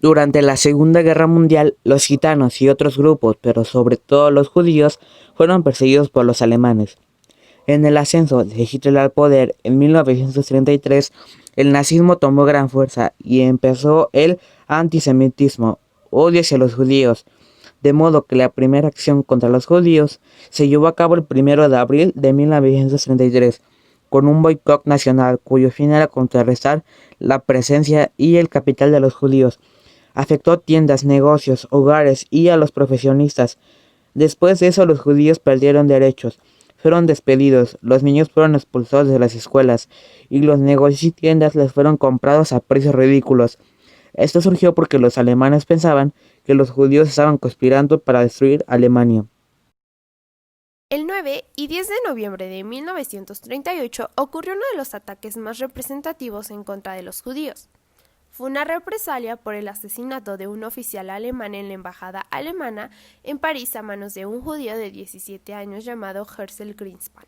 Durante la Segunda Guerra Mundial, los gitanos y otros grupos, pero sobre todo los judíos, fueron perseguidos por los alemanes. En el ascenso de Hitler al poder en 1933, el nazismo tomó gran fuerza y empezó el antisemitismo, odio hacia los judíos, de modo que la primera acción contra los judíos se llevó a cabo el 1 de abril de 1933, con un boicot nacional cuyo fin era contrarrestar la presencia y el capital de los judíos. Afectó tiendas, negocios, hogares y a los profesionistas. Después de eso los judíos perdieron derechos, fueron despedidos, los niños fueron expulsados de las escuelas y los negocios y tiendas les fueron comprados a precios ridículos. Esto surgió porque los alemanes pensaban que los judíos estaban conspirando para destruir Alemania. El 9 y 10 de noviembre de 1938 ocurrió uno de los ataques más representativos en contra de los judíos. Fue una represalia por el asesinato de un oficial alemán en la embajada alemana en París a manos de un judío de 17 años llamado Herzl Greenspan,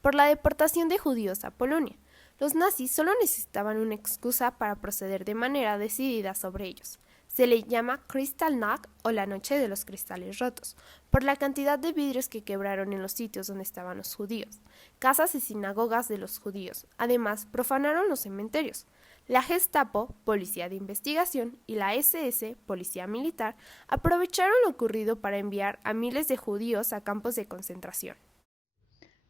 por la deportación de judíos a Polonia. Los nazis solo necesitaban una excusa para proceder de manera decidida sobre ellos. Se le llama Kristallnacht o la noche de los cristales rotos, por la cantidad de vidrios que quebraron en los sitios donde estaban los judíos, casas y sinagogas de los judíos. Además, profanaron los cementerios. La Gestapo, policía de investigación, y la SS, policía militar, aprovecharon lo ocurrido para enviar a miles de judíos a campos de concentración.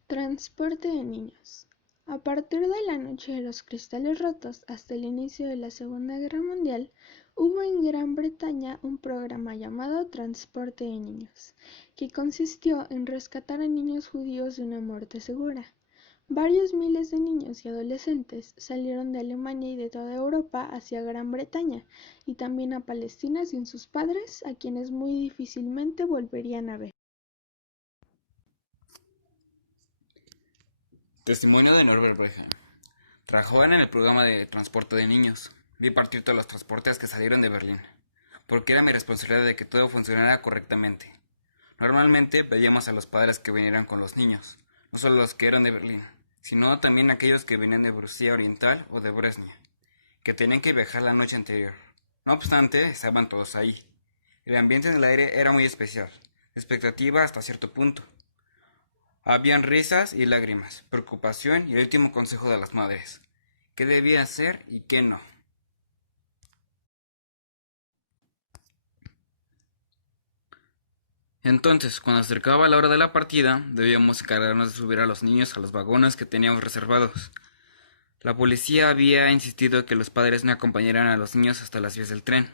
Transporte de niños. A partir de la Noche de los Cristales Rotos hasta el inicio de la Segunda Guerra Mundial, hubo en Gran Bretaña un programa llamado Transporte de Niños, que consistió en rescatar a niños judíos de una muerte segura. Varios miles de niños y adolescentes salieron de Alemania y de toda Europa hacia Gran Bretaña y también a Palestina sin sus padres, a quienes muy difícilmente volverían a ver. Testimonio de Norbert Brecher. Trabajaba en el programa de transporte de niños. Vi partir todos los transportes que salieron de Berlín, porque era mi responsabilidad de que todo funcionara correctamente. Normalmente pedíamos a los padres que vinieran con los niños, no solo los que eran de Berlín, sino también aquellos que venían de Rusia Oriental o de Bresnia, que tenían que viajar la noche anterior. No obstante, estaban todos ahí. El ambiente en el aire era muy especial, expectativa hasta cierto punto. Habían risas y lágrimas, preocupación y el último consejo de las madres. ¿Qué debía hacer y qué no? Entonces, cuando acercaba la hora de la partida, debíamos encargarnos de subir a los niños a los vagones que teníamos reservados. La policía había insistido que los padres no acompañaran a los niños hasta las vías del tren.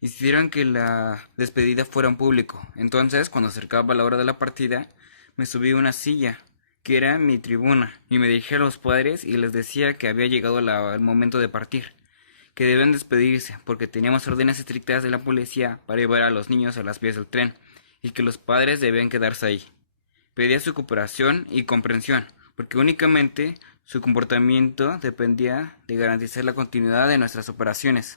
Insistieron que la despedida fuera en público. Entonces, cuando acercaba la hora de la partida, me subí a una silla, que era mi tribuna, y me dirigí a los padres y les decía que había llegado el momento de partir, que debían despedirse, porque teníamos órdenes estrictas de la policía para llevar a los niños a las vías del tren, y que los padres debían quedarse ahí. Pedía su cooperación y comprensión, porque únicamente su comportamiento dependía de garantizar la continuidad de nuestras operaciones.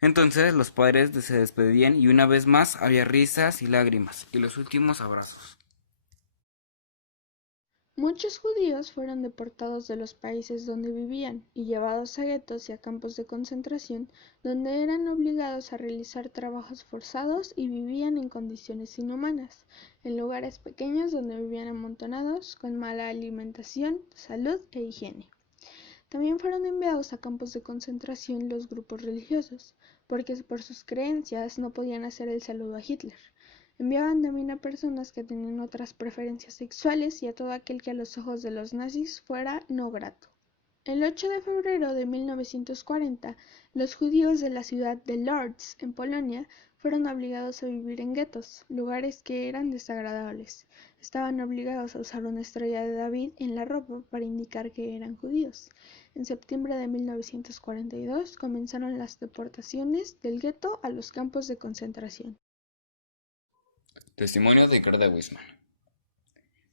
Entonces los padres se despedían y una vez más había risas y lágrimas y los últimos abrazos. Muchos judíos fueron deportados de los países donde vivían y llevados a guetos y a campos de concentración, donde eran obligados a realizar trabajos forzados y vivían en condiciones inhumanas, en lugares pequeños donde vivían amontonados, con mala alimentación, salud e higiene. También fueron enviados a campos de concentración los grupos religiosos, porque por sus creencias no podían hacer el saludo a Hitler. Enviaban también a personas que tenían otras preferencias sexuales y a todo aquel que a los ojos de los nazis fuera no grato. El 8 de febrero de 1940, los judíos de la ciudad de Lodz, en Polonia, fueron obligados a vivir en guetos, lugares que eran desagradables. Estaban obligados a usar una estrella de David en la ropa para indicar que eran judíos. En septiembre de 1942 comenzaron las deportaciones del gueto a los campos de concentración. Testimonio de Gerda Wisman.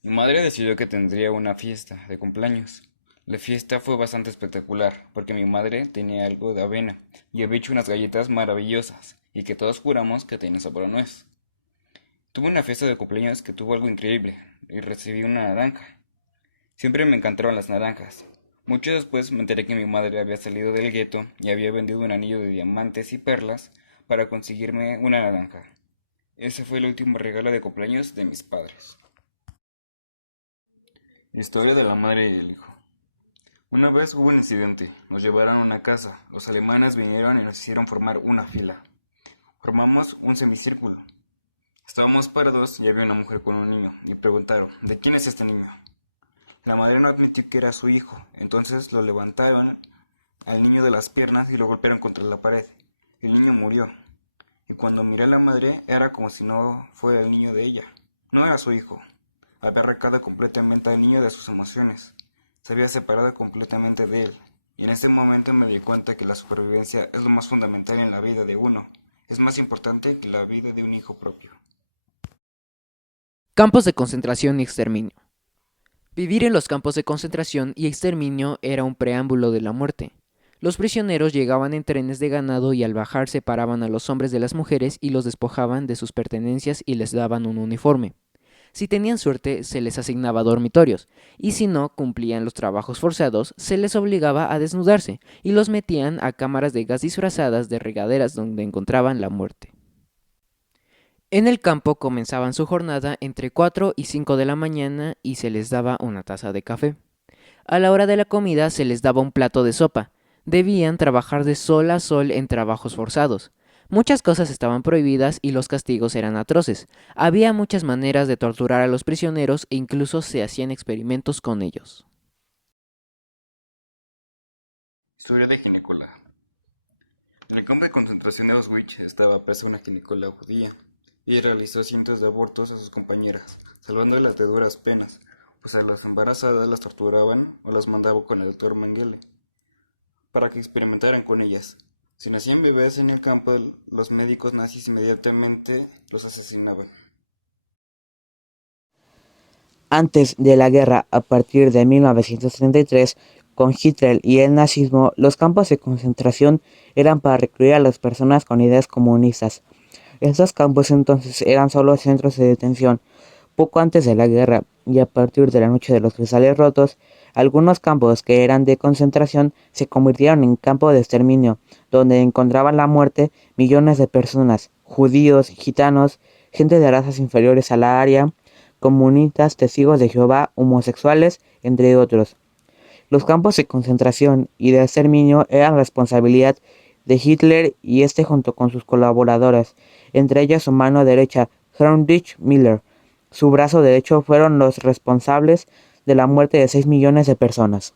Mi madre decidió que tendría una fiesta de cumpleaños. La fiesta fue bastante espectacular porque mi madre tenía algo de avena y había hecho unas galletas maravillosas y que todos juramos que tenía sabor a nuez. Tuve una fiesta de cumpleaños que tuvo algo increíble y recibí una naranja. Siempre me encantaron las naranjas. Mucho después me enteré que mi madre había salido del gueto y había vendido un anillo de diamantes y perlas para conseguirme una naranja. Ese fue el último regalo de cumpleaños de mis padres. Historia de la madre y el hijo. Una vez hubo un incidente, nos llevaron a una casa, los alemanes vinieron y nos hicieron formar una fila. Formamos un semicírculo. Estábamos parados y había una mujer con un niño, y preguntaron, ¿de quién es este niño? La madre no admitió que era su hijo, entonces lo levantaron al niño de las piernas y lo golpearon contra la pared. El niño murió, y cuando miré a la madre era como si no fuera el niño de ella. No era su hijo. Había arrancado completamente al niño de sus emociones. Se había separado completamente de él, y en ese momento me di cuenta que la supervivencia es lo más fundamental en la vida de uno. Es más importante que la vida de un hijo propio. Campos de concentración y exterminio. Vivir en los campos de concentración y exterminio era un preámbulo de la muerte. Los prisioneros llegaban en trenes de ganado y al bajar separaban a los hombres de las mujeres y los despojaban de sus pertenencias y les daban un uniforme. Si tenían suerte, se les asignaba dormitorios, y si no cumplían los trabajos forzados, se les obligaba a desnudarse y los metían a cámaras de gas disfrazadas de regaderas donde encontraban la muerte. En el campo comenzaban su jornada entre 4 y 5 de la mañana y se les daba una taza de café. A la hora de la comida se les daba un plato de sopa. Debían trabajar de sol a sol en trabajos forzados. Muchas cosas estaban prohibidas y los castigos eran atroces. Había muchas maneras de torturar a los prisioneros e incluso se hacían experimentos con ellos. Historia de ginecóloga. En el campo de concentración de Auschwitz estaba presa una ginecóloga judía y realizó cientos de abortos a sus compañeras, salvándolas de duras penas, pues a las embarazadas las torturaban o las mandaban con el doctor Mengele para que experimentaran con ellas. Si nacían bebés en el campo, los médicos nazis inmediatamente los asesinaban. Antes de la guerra, a partir de 1933, con Hitler y el nazismo, los campos de concentración eran para recluir a las personas con ideas comunistas. Estos campos entonces eran solo centros de detención. Poco antes de la guerra y a partir de la Noche de los Cristales Rotos, algunos campos que eran de concentración se convirtieron en campos de exterminio, donde encontraban la muerte millones de personas, judíos, gitanos, gente de razas inferiores a la aria, comunistas, testigos de Jehová, homosexuales, entre otros. Los campos de concentración y de exterminio eran responsabilidad de Hitler y junto con sus colaboradores, entre ellos su mano derecha, Heinrich Müller. Su brazo derecho fueron los responsables de la muerte de 6 millones de personas.